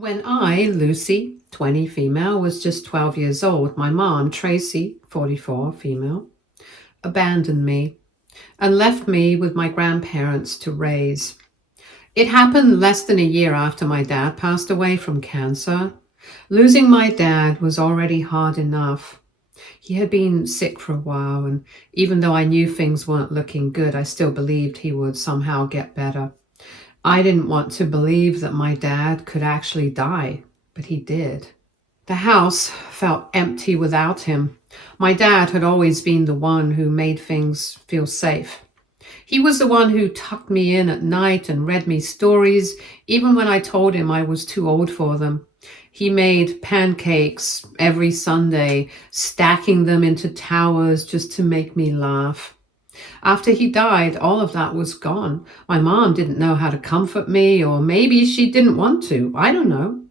When I, Lucy, 20 female, was just 12 years old, my mom, Tracy, 44 female, abandoned me and left me with my grandparents to raise. It happened less than a year after my dad passed away from cancer. Losing my dad was already hard enough. He had been sick for a while, and even though I knew things weren't looking good, I still believed he would somehow get better. I didn't want to believe that my dad could actually die, but he did. The house felt empty without him. My dad had always been the one who made things feel safe. He was the one who tucked me in at night and read me stories, even when I told him I was too old for them. He made pancakes every Sunday, stacking them into towers just to make me laugh. After he died, all of that was gone. My mom didn't know how to comfort me, or maybe she didn't want to. I don't know.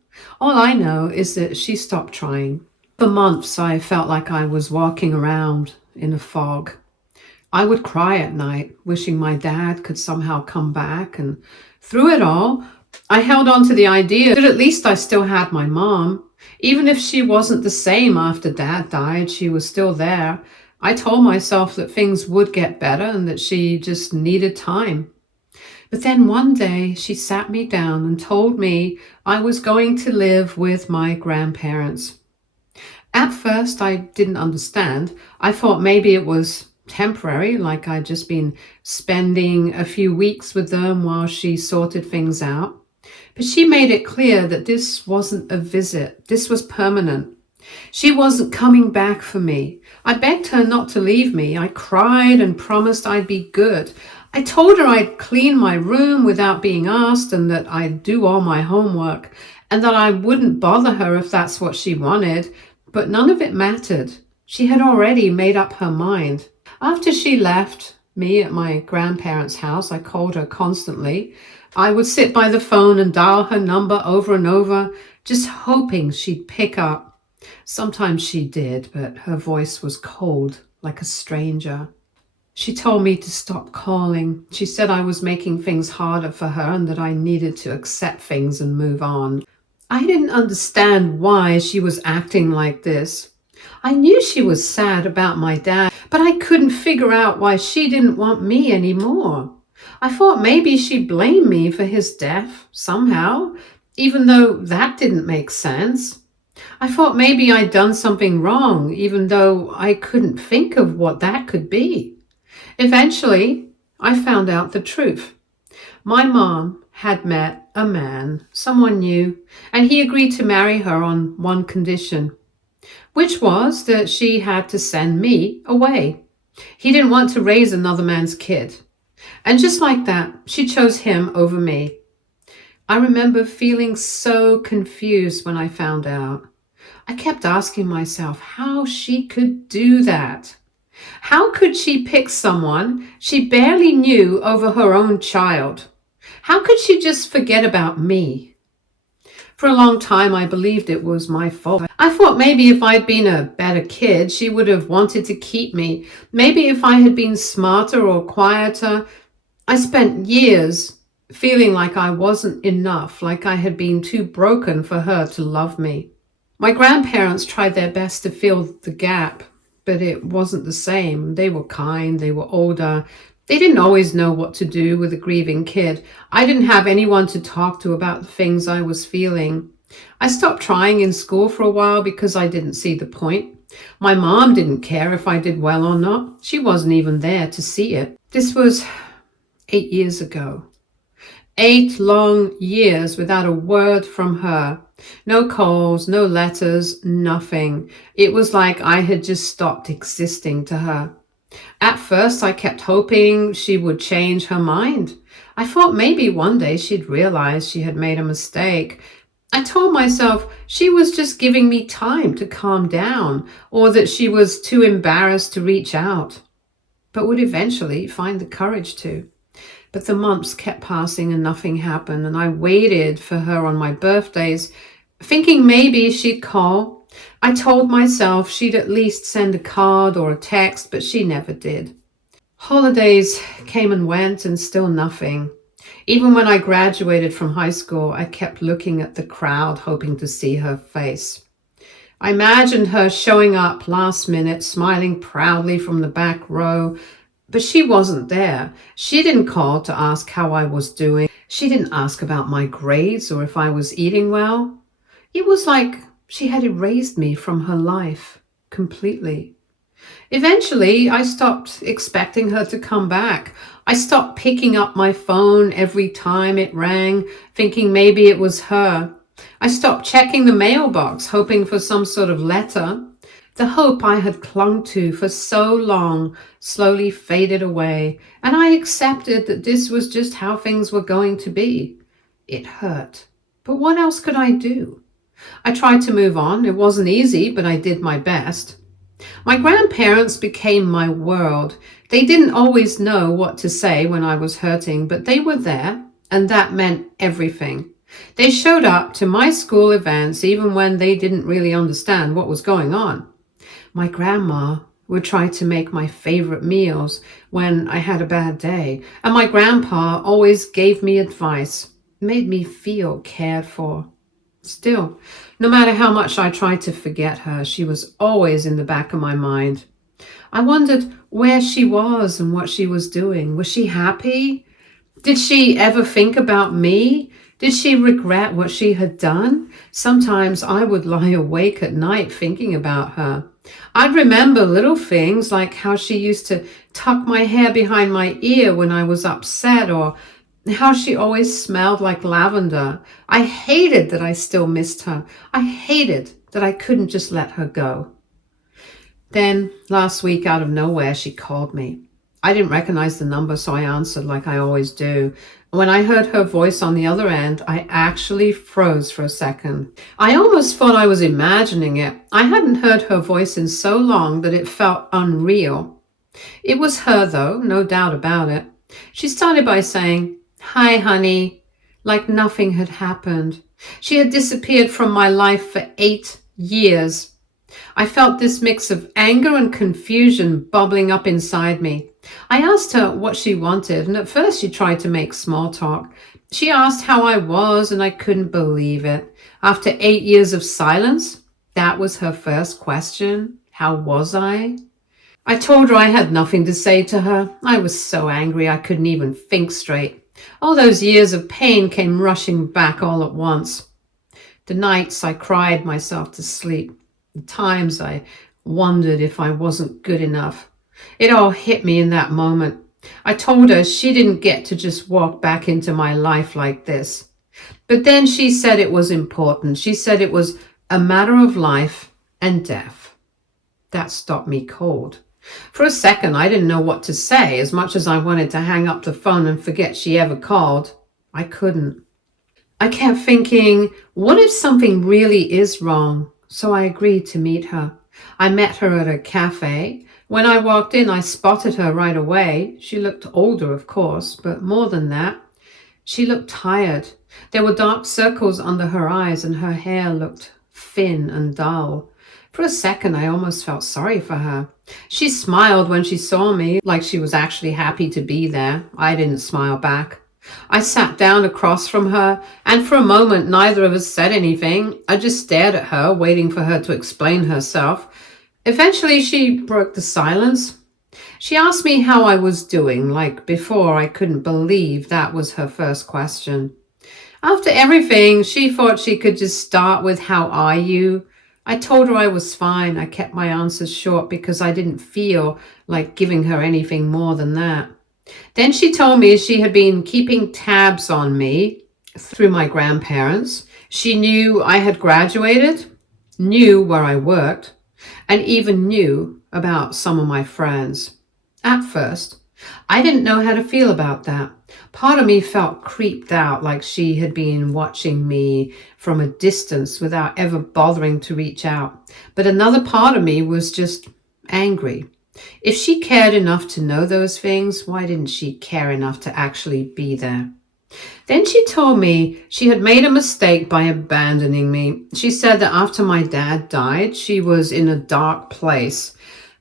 All I know is that she stopped trying. For months, I felt like I was walking around in a fog. I would cry at night, wishing my dad could somehow come back. And through it all, I held on to the idea that at least I still had my mom. Even if she wasn't the same after dad died, she was still there. I told myself that things would get better and that she just needed time. But then one day she sat me down and told me I was going to live with my grandparents. At first, I didn't understand. I thought maybe it was temporary, like I'd just been spending a few weeks with them while she sorted things out. But she made it clear that this wasn't a visit. This was permanent. She wasn't coming back for me. I begged her not to leave me. I cried and promised I'd be good. I told her I'd clean my room without being asked and that I'd do all my homework and that I wouldn't bother her if that's what she wanted. But none of it mattered. She had already made up her mind. After she left me at my grandparents' house, I called her constantly. I would sit by the phone and dial her number over and over, just hoping she'd pick up. Sometimes she did, but her voice was cold, like a stranger. She told me to stop calling. She said I was making things harder for her and that I needed to accept things and move on. I didn't understand why she was acting like this. I knew she was sad about my dad, but I couldn't figure out why she didn't want me anymore. I thought maybe she blamed me for his death somehow, even though that didn't make sense. I thought maybe I'd done something wrong, even though I couldn't think of what that could be. Eventually, I found out the truth. My mom had met a man, someone new, and he agreed to marry her on one condition, which was that she had to send me away. He didn't want to raise another man's kid. And just like that, she chose him over me. I remember feeling so confused when I found out. I kept asking myself how she could do that. How could she pick someone she barely knew over her own child? How could she just forget about me? For a long time, I believed it was my fault. I thought maybe if I'd been a better kid, she would have wanted to keep me. Maybe if I had been smarter or quieter. I spent years feeling like I wasn't enough, like I had been too broken for her to love me. My grandparents tried their best to fill the gap, but it wasn't the same. They were kind, they were older. They didn't always know what to do with a grieving kid. I didn't have anyone to talk to about the things I was feeling. I stopped trying in school for a while because I didn't see the point. My mom didn't care if I did well or not. She wasn't even there to see it. This was 8 years ago. 8 long years without a word from her. No calls, no letters, nothing. It was like I had just stopped existing to her. At first, I kept hoping she would change her mind. I thought maybe one day she'd realize she had made a mistake. I told myself she was just giving me time to calm down, or that she was too embarrassed to reach out, but would eventually find the courage to. But the months kept passing and nothing happened, and I waited for her on my birthdays, thinking maybe she'd call. I told myself she'd at least send a card or a text, but she never did. Holidays came and went and still nothing. Even when I graduated from high school, I kept looking at the crowd, hoping to see her face. I imagined her showing up last minute, smiling proudly from the back row, but she wasn't there. She didn't call to ask how I was doing. She didn't ask about my grades or if I was eating well. It was like she had erased me from her life completely. Eventually, I stopped expecting her to come back. I stopped picking up my phone every time it rang, thinking maybe it was her. I stopped checking the mailbox, hoping for some sort of letter. The hope I had clung to for so long slowly faded away, and I accepted that this was just how things were going to be. It hurt. But what else could I do? I tried to move on. It wasn't easy, but I did my best. My grandparents became my world. They didn't always know what to say when I was hurting, but they were there, and that meant everything. They showed up to my school events even when they didn't really understand what was going on. My grandma would try to make my favorite meals when I had a bad day, and my grandpa always gave me advice, made me feel cared for. Still, no matter how much I tried to forget her, she was always in the back of my mind. I wondered where she was and what she was doing. Was she happy? Did she ever think about me? Did she regret what she had done? Sometimes I would lie awake at night thinking about her. I'd remember little things like how she used to tuck my hair behind my ear when I was upset, or how she always smelled like lavender. I hated that I still missed her. I hated that I couldn't just let her go. Then last week, out of nowhere, she called me. I didn't recognize the number, so I answered like I always do. When I heard her voice on the other end, I actually froze for a second. I almost thought I was imagining it. I hadn't heard her voice in so long that it felt unreal. It was her, though, no doubt about it. She started by saying, "Hi, honey," like nothing had happened. She had disappeared from my life for 8 years. I felt this mix of anger and confusion bubbling up inside me. I asked her what she wanted, and at first she tried to make small talk. She asked how I was, and I couldn't believe it. After 8 years of silence, that was her first question. How was I? I told her I had nothing to say to her. I was so angry I couldn't even think straight. All those years of pain came rushing back all at once. The nights I cried myself to sleep. The times I wondered if I wasn't good enough. It all hit me in that moment. I told her she didn't get to just walk back into my life like this. But then she said it was important. She said it was a matter of life and death. That stopped me cold. For a second, I didn't know what to say. As much as I wanted to hang up the phone and forget she ever called, I couldn't. I kept thinking, what if something really is wrong? So I agreed to meet her. I met her at a cafe. When I walked in, I spotted her right away. She looked older, of course, but more than that, she looked tired. There were dark circles under her eyes, and her hair looked thin and dull. For a second, I almost felt sorry for her. She smiled when she saw me, like she was actually happy to be there. I didn't smile back. I sat down across from her, and for a moment, neither of us said anything. I just stared at her, waiting for her to explain herself. Eventually, she broke the silence. She asked me how I was doing. Like before, I couldn't believe that was her first question. After everything, she thought she could just start with, "How are you?" I told her I was fine. I kept my answers short because I didn't feel like giving her anything more than that. Then she told me she had been keeping tabs on me through my grandparents. She knew I had graduated, knew where I worked, and even knew about some of my friends. At first, I didn't know how to feel about that. Part of me felt creeped out, like she had been watching me from a distance without ever bothering to reach out. But another part of me was just angry. If she cared enough to know those things, why didn't she care enough to actually be there? Then she told me she had made a mistake by abandoning me. She said that after my dad died, she was in a dark place,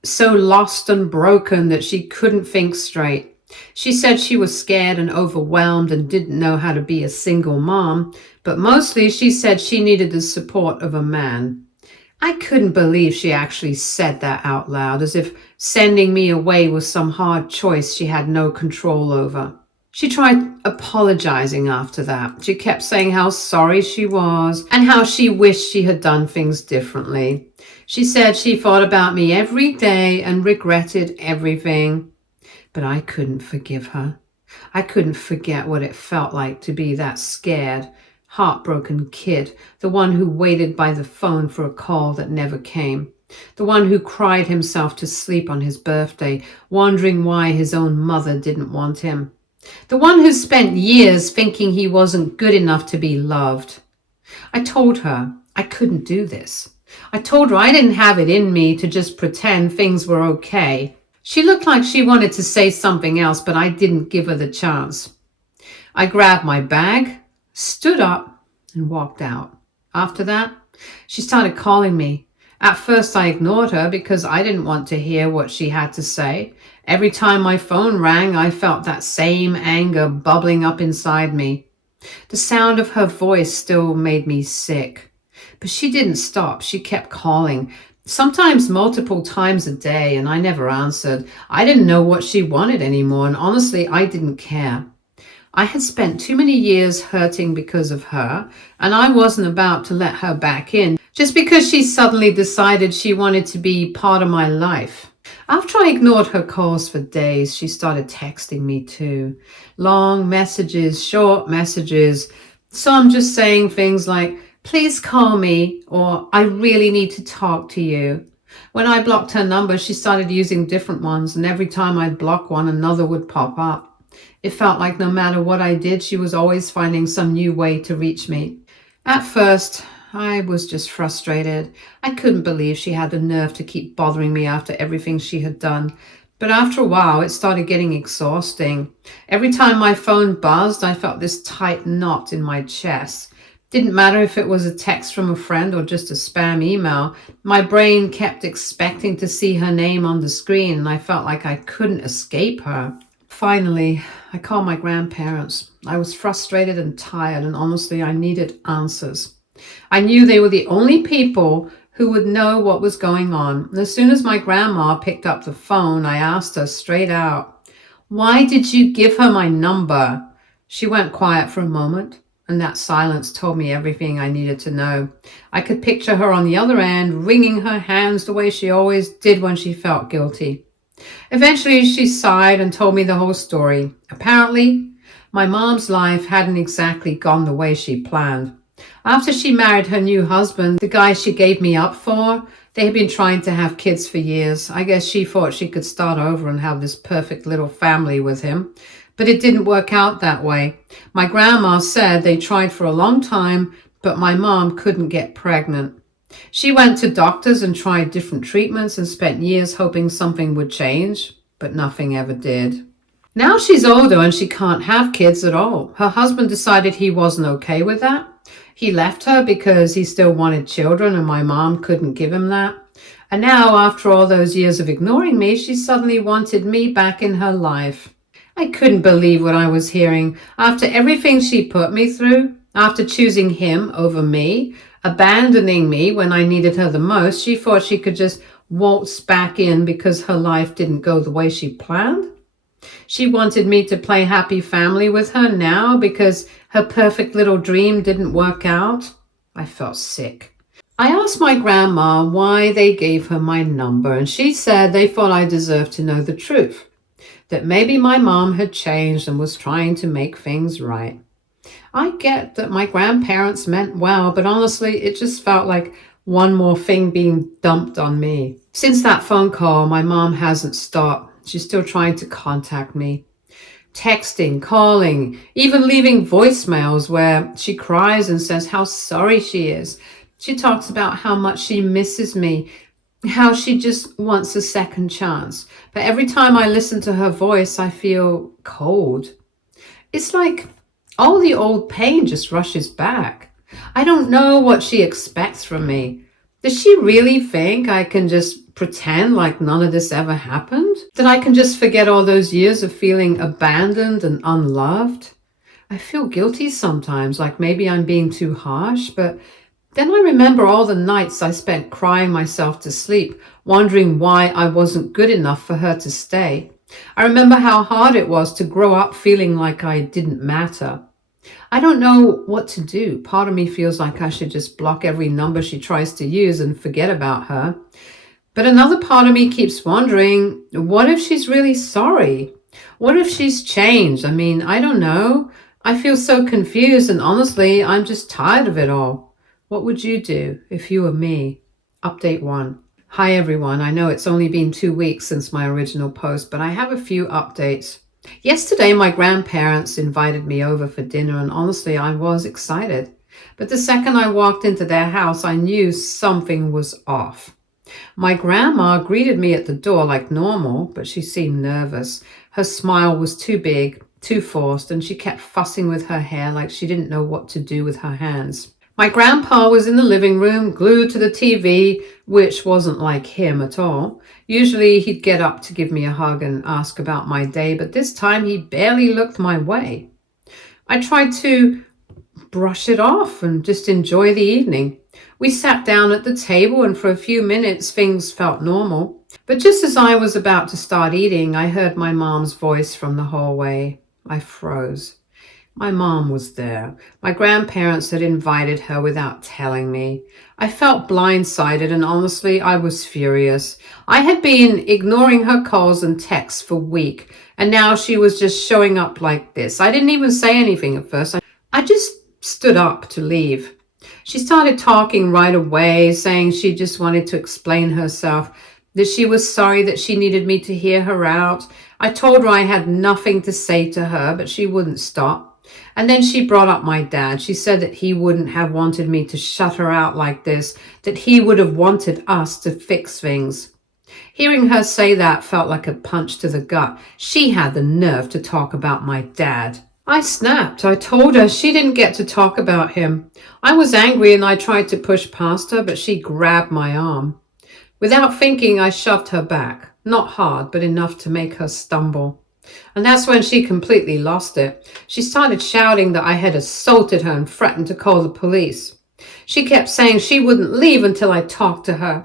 so lost and broken that she couldn't think straight. She said she was scared and overwhelmed and didn't know how to be a single mom, but mostly she said she needed the support of a man. I couldn't believe she actually said that out loud, as if sending me away was some hard choice she had no control over. She tried apologizing after that. She kept saying how sorry she was and how she wished she had done things differently. She said she thought about me every day and regretted everything. But I couldn't forgive her. I couldn't forget what it felt like to be that scared, heartbroken kid, the one who waited by the phone for a call that never came, the one who cried himself to sleep on his birthday, wondering why his own mother didn't want him, the one who spent years thinking he wasn't good enough to be loved. I told her I couldn't do this. I told her I didn't have it in me to just pretend things were okay. She looked like she wanted to say something else, but I didn't give her the chance. I grabbed my bag, stood up, and walked out. After that, she started calling me. At first, I ignored her because I didn't want to hear what she had to say. Every time my phone rang, I felt that same anger bubbling up inside me. The sound of her voice still made me sick. But she didn't stop. She kept calling, sometimes multiple times a day, and I never answered. I didn't know what she wanted anymore, and honestly, I didn't care. I had spent too many years hurting because of her, and I wasn't about to let her back in just because she suddenly decided she wanted to be part of my life. After I ignored her calls for days, she started texting me too. Long messages, short messages, some just saying things like, "Please call me," or "I really need to talk to you." When I blocked her number, she started using different ones, and every time I'd block one, another would pop up. It felt like no matter what I did, she was always finding some new way to reach me. At first, I was just frustrated. I couldn't believe she had the nerve to keep bothering me after everything she had done. But after a while, it started getting exhausting. Every time my phone buzzed, I felt this tight knot in my chest. Didn't matter if it was a text from a friend or just a spam email. My brain kept expecting to see her name on the screen, and I felt like I couldn't escape her. Finally, I called my grandparents. I was frustrated and tired, and honestly, I needed answers. I knew they were the only people who would know what was going on. And as soon as my grandma picked up the phone, I asked her straight out, "Why did you give her my number?" She went quiet for a moment, and that silence told me everything I needed to know. I could picture her on the other end, wringing her hands the way she always did when she felt guilty. Eventually, she sighed and told me the whole story. Apparently, my mom's life hadn't exactly gone the way she planned. After she married her new husband, the guy she gave me up for, they had been trying to have kids for years. I guess she thought she could start over and have this perfect little family with him. But it didn't work out that way. My grandma said they tried for a long time, but my mom couldn't get pregnant. She went to doctors and tried different treatments and spent years hoping something would change, but nothing ever did. Now she's older and she can't have kids at all. Her husband decided he wasn't okay with that. He left her because he still wanted children and my mom couldn't give him that. And now, after all those years of ignoring me, she suddenly wanted me back in her life. I couldn't believe what I was hearing. After everything she put me through, after choosing him over me, abandoning me when I needed her the most, she thought she could just waltz back in because her life didn't go the way she planned. She wanted me to play happy family with her now because her perfect little dream didn't work out. I felt sick. I asked my grandma why they gave her my number, and she said they thought I deserved to know the truth, that maybe my mom had changed and was trying to make things right. I get that my grandparents meant well, but honestly, it just felt like one more thing being dumped on me. Since that phone call, my mom hasn't stopped. She's still trying to contact me. Texting, calling, even leaving voicemails where she cries and says how sorry she is. She talks about how much she misses me, how she just wants a second chance. But every time I listen to her voice, I feel cold. It's like all the old pain just rushes back. I don't know what she expects from me. Does she really think I can just pretend like none of this ever happened? That I can just forget all those years of feeling abandoned and unloved? I feel guilty sometimes, like maybe I'm being too harsh, but then I remember all the nights I spent crying myself to sleep, wondering why I wasn't good enough for her to stay. I remember how hard it was to grow up feeling like I didn't matter. I don't know what to do. Part of me feels like I should just block every number she tries to use and forget about her. But another part of me keeps wondering, what if she's really sorry? What if she's changed? I mean, I don't know. I feel so confused, and honestly, I'm just tired of it all. What would you do if you were me? Update 1. Hi everyone. I know it's only been 2 weeks since my original post, but I have a few updates. Yesterday, my grandparents invited me over for dinner, and honestly, I was excited. But the second I walked into their house, I knew something was off. My grandma greeted me at the door like normal, but she seemed nervous. Her smile was too big, too forced, and she kept fussing with her hair like she didn't know what to do with her hands. My grandpa was in the living room, glued to the TV, which wasn't like him at all. Usually he'd get up to give me a hug and ask about my day, but this time he barely looked my way. I tried to brush it off and just enjoy the evening. We sat down at the table, and for a few minutes things felt normal. But just as I was about to start eating, I heard my mom's voice from the hallway. I froze. My mom was there. My grandparents had invited her without telling me. I felt blindsided, and honestly, I was furious. I had been ignoring her calls and texts for weeks, and now she was just showing up like this. I didn't even say anything at first. I just stood up to leave. She started talking right away, saying she just wanted to explain herself, that she was sorry that she needed me to hear her out. I told her I had nothing to say to her, but she wouldn't stop. And then she brought up my dad. She said that he wouldn't have wanted me to shut her out like this, that he would have wanted us to fix things. Hearing her say that felt like a punch to the gut. She had the nerve to talk about my dad. I snapped. I told her she didn't get to talk about him. I was angry and I tried to push past her, but she grabbed my arm. Without thinking, I shoved her back. Not hard, but enough to make her stumble. And that's when she completely lost it. She started shouting that I had assaulted her and threatened to call the police. She kept saying she wouldn't leave until I talked to her.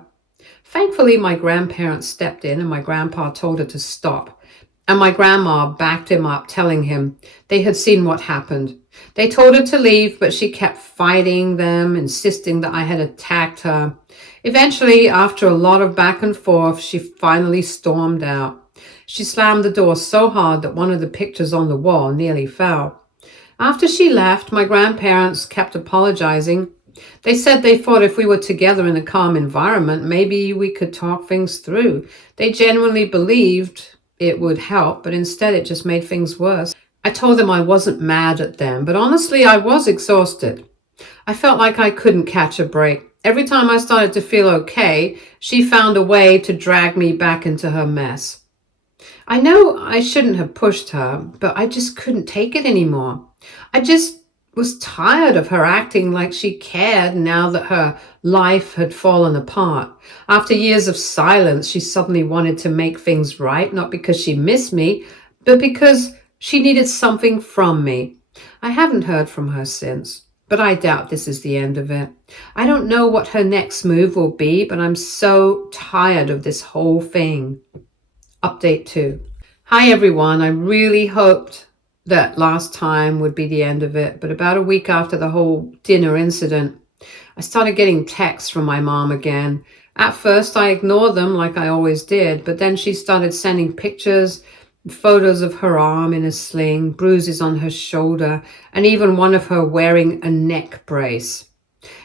Thankfully, my grandparents stepped in and my grandpa told her to stop. And my grandma backed him up, telling him they had seen what happened. They told her to leave, but she kept fighting them, insisting that I had attacked her. Eventually, after a lot of back and forth, she finally stormed out. She slammed the door so hard that one of the pictures on the wall nearly fell. After she left, my grandparents kept apologizing. They said they thought if we were together in a calm environment, maybe we could talk things through. They genuinely believed it would help, but instead it just made things worse. I told them I wasn't mad at them, but honestly, I was exhausted. I felt like I couldn't catch a break. Every time I started to feel okay, she found a way to drag me back into her mess. I know I shouldn't have pushed her, but I just couldn't take it anymore. I just was tired of her acting like she cared now that her life had fallen apart. After years of silence, she suddenly wanted to make things right, not because she missed me, but because she needed something from me. I haven't heard from her since, but I doubt this is the end of it. I don't know what her next move will be, but I'm so tired of this whole thing. Update 2. Hi everyone, I really hoped that last time would be the end of it, but about a week after the whole dinner incident, I started getting texts from my mom again. At first I ignored them like I always did, but then she started sending pictures, photos of her arm in a sling, bruises on her shoulder, and even one of her wearing a neck brace.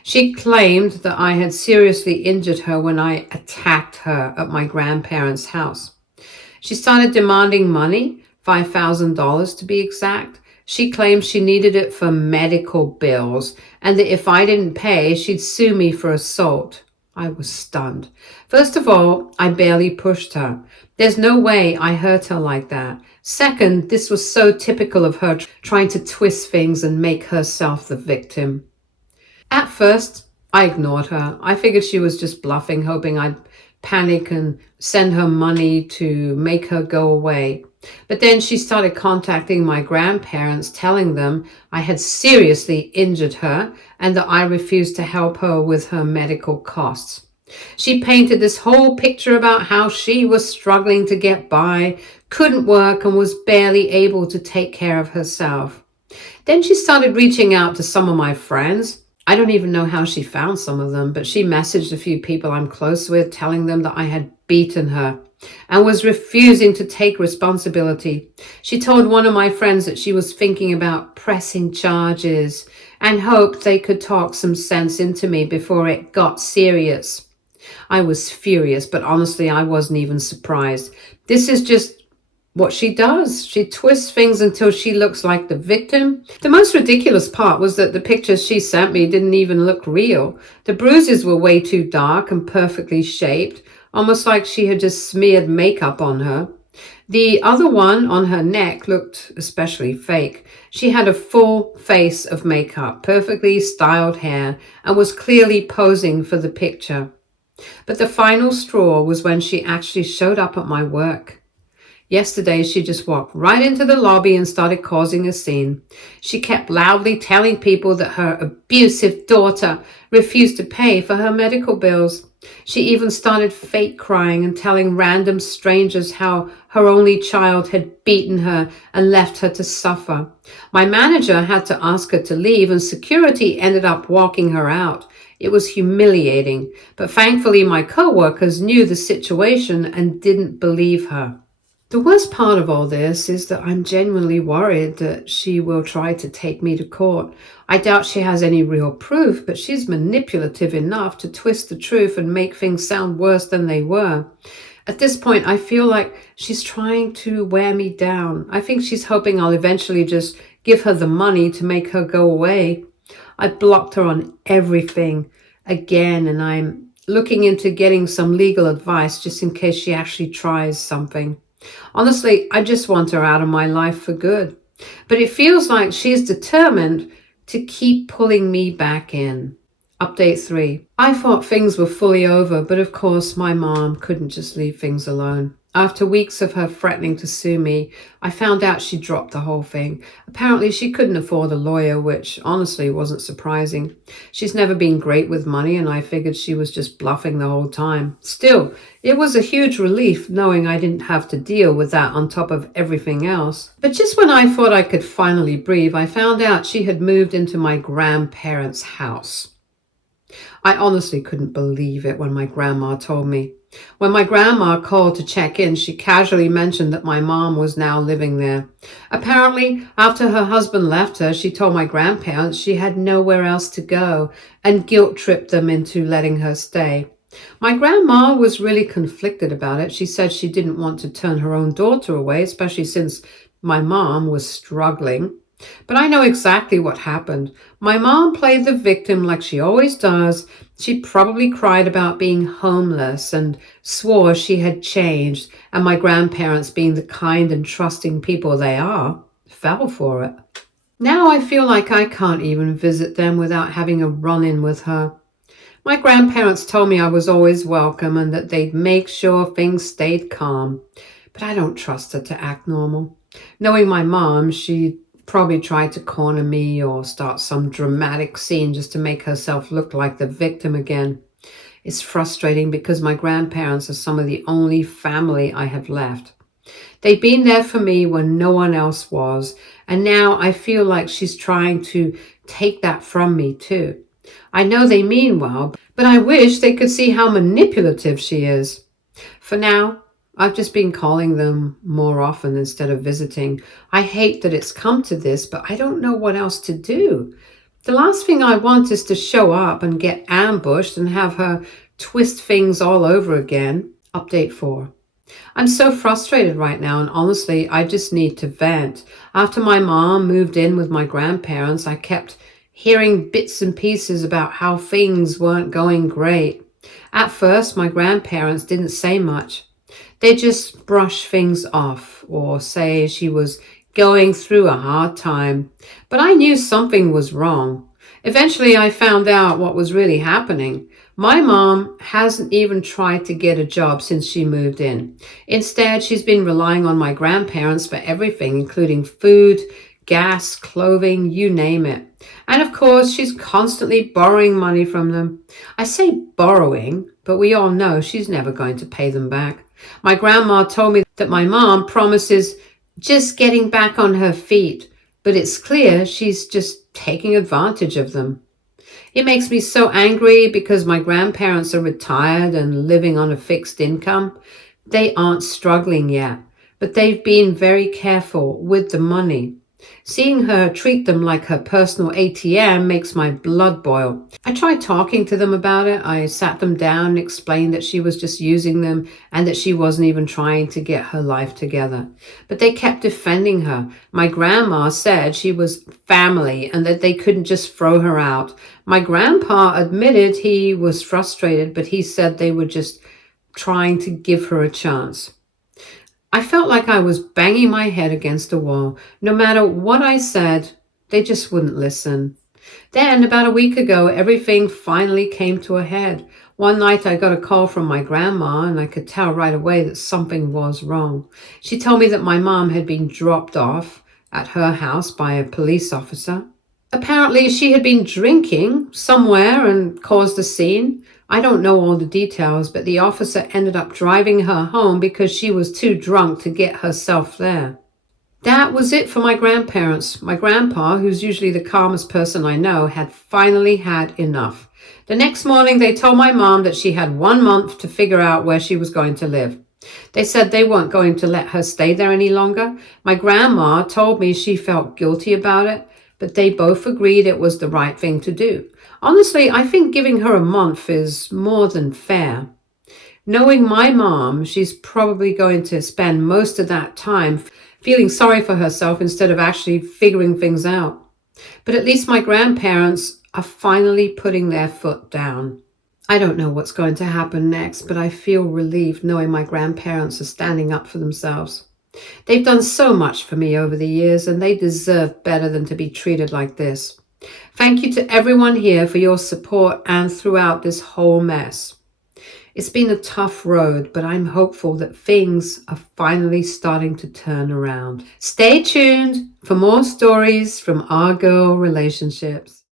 She claimed that I had seriously injured her when I attacked her at my grandparents' house. She started demanding money, $5,000 to be exact. She claimed she needed it for medical bills and that if I didn't pay, she'd sue me for assault. I was stunned. First of all, I barely pushed her. There's no way I hurt her like that. Second, this was so typical of her trying to twist things and make herself the victim. At first, I ignored her. I figured she was just bluffing, hoping I'd panic and send her money to make her go away. But then she started contacting my grandparents, telling them I had seriously injured her and that I refused to help her with her medical costs. She painted this whole picture about how she was struggling to get by, couldn't work, and was barely able to take care of herself. Then she started reaching out to some of my friends. I don't even know how she found some of them, but she messaged a few people I'm close with, telling them that I had beaten her and was refusing to take responsibility. She told one of my friends that she was thinking about pressing charges and hoped they could talk some sense into me before it got serious. I was furious, but honestly, I wasn't even surprised. This is just what she does. She twists things until she looks like the victim. The most ridiculous part was that the pictures she sent me didn't even look real. The bruises were way too dark and perfectly shaped, almost like she had just smeared makeup on her. The other one on her neck looked especially fake. She had a full face of makeup, perfectly styled hair, and was clearly posing for the picture. But the final straw was when she actually showed up at my work. Yesterday, she just walked right into the lobby and started causing a scene. She kept loudly telling people that her abusive daughter refused to pay for her medical bills. She even started fake crying and telling random strangers how her only child had beaten her and left her to suffer. My manager had to ask her to leave, and security ended up walking her out. It was humiliating, but thankfully my coworkers knew the situation and didn't believe her. The worst part of all this is that I'm genuinely worried that she will try to take me to court. I doubt she has any real proof, but she's manipulative enough to twist the truth and make things sound worse than they were. At this point, I feel like she's trying to wear me down. I think she's hoping I'll eventually just give her the money to make her go away. I blocked her on everything again, and I'm looking into getting some legal advice just in case she actually tries something. Honestly, I just want her out of my life for good. But it feels like she's determined to keep pulling me back in. Update 3. I thought things were fully over, but of course my mom couldn't just leave things alone. After weeks of her threatening to sue me, I found out she dropped the whole thing. Apparently she couldn't afford a lawyer, which honestly wasn't surprising. She's never been great with money, and I figured she was just bluffing the whole time. Still, it was a huge relief knowing I didn't have to deal with that on top of everything else. But just when I thought I could finally breathe, I found out she had moved into my grandparents' house. I honestly couldn't believe it when my grandma told me. When my grandma called to check in, she casually mentioned that my mom was now living there. Apparently, after her husband left her, she told my grandparents she had nowhere else to go and guilt-tripped them into letting her stay. My grandma was really conflicted about it. She said she didn't want to turn her own daughter away, especially since my mom was struggling. But I know exactly what happened. My mom played the victim like she always does. She probably cried about being homeless and swore she had changed, and my grandparents, being the kind and trusting people they are, fell for it. Now I feel like I can't even visit them without having a run-in with her. My grandparents told me I was always welcome and that they'd make sure things stayed calm. But I don't trust her to act normal. Knowing my mom, she probably tried to corner me or start some dramatic scene just to make herself look like the victim again. It's frustrating because my grandparents are some of the only family I have left. They've been there for me when no one else was, and now I feel like she's trying to take that from me too. I know they mean well, but I wish they could see how manipulative she is. For now, I've just been calling them more often instead of visiting. I hate that it's come to this, but I don't know what else to do. The last thing I want is to show up and get ambushed and have her twist things all over again. Update 4. I'm so frustrated right now, and honestly, I just need to vent. After my mom moved in with my grandparents, I kept hearing bits and pieces about how things weren't going great. At first, my grandparents didn't say much. They just brush things off or say she was going through a hard time. But I knew something was wrong. Eventually, I found out what was really happening. My mom hasn't even tried to get a job since she moved in. Instead, she's been relying on my grandparents for everything, including food, gas, clothing, you name it. And of course, she's constantly borrowing money from them. I say borrowing, but we all know she's never going to pay them back. My grandma told me that my mom promises just getting back on her feet, but it's clear she's just taking advantage of them. It makes me so angry because my grandparents are retired and living on a fixed income. They aren't struggling yet, but they've been very careful with the money. Seeing her treat them like her personal ATM makes my blood boil. I tried talking to them about it. I sat them down and explained that she was just using them and that she wasn't even trying to get her life together. But they kept defending her. My grandma said she was family and that they couldn't just throw her out. My grandpa admitted he was frustrated, but he said they were just trying to give her a chance. I felt like I was banging my head against a wall. No matter what I said, they just wouldn't listen. Then, about a week ago, everything finally came to a head. One night I got a call from my grandma and I could tell right away that something was wrong. She told me that my mom had been dropped off at her house by a police officer. Apparently, she had been drinking somewhere and caused a scene. I don't know all the details, but the officer ended up driving her home because she was too drunk to get herself there. That was it for my grandparents. My grandpa, who's usually the calmest person I know, had finally had enough. The next morning, they told my mom that she had 1 month to figure out where she was going to live. They said they weren't going to let her stay there any longer. My grandma told me she felt guilty about it, but they both agreed it was the right thing to do. Honestly, I think giving her a month is more than fair. Knowing my mom, she's probably going to spend most of that time feeling sorry for herself instead of actually figuring things out. But at least my grandparents are finally putting their foot down. I don't know what's going to happen next, but I feel relieved knowing my grandparents are standing up for themselves. They've done so much for me over the years, and they deserve better than to be treated like this. Thank you to everyone here for your support and throughout this whole mess. It's been a tough road, but I'm hopeful that things are finally starting to turn around. Stay tuned for more stories from our girl relationships.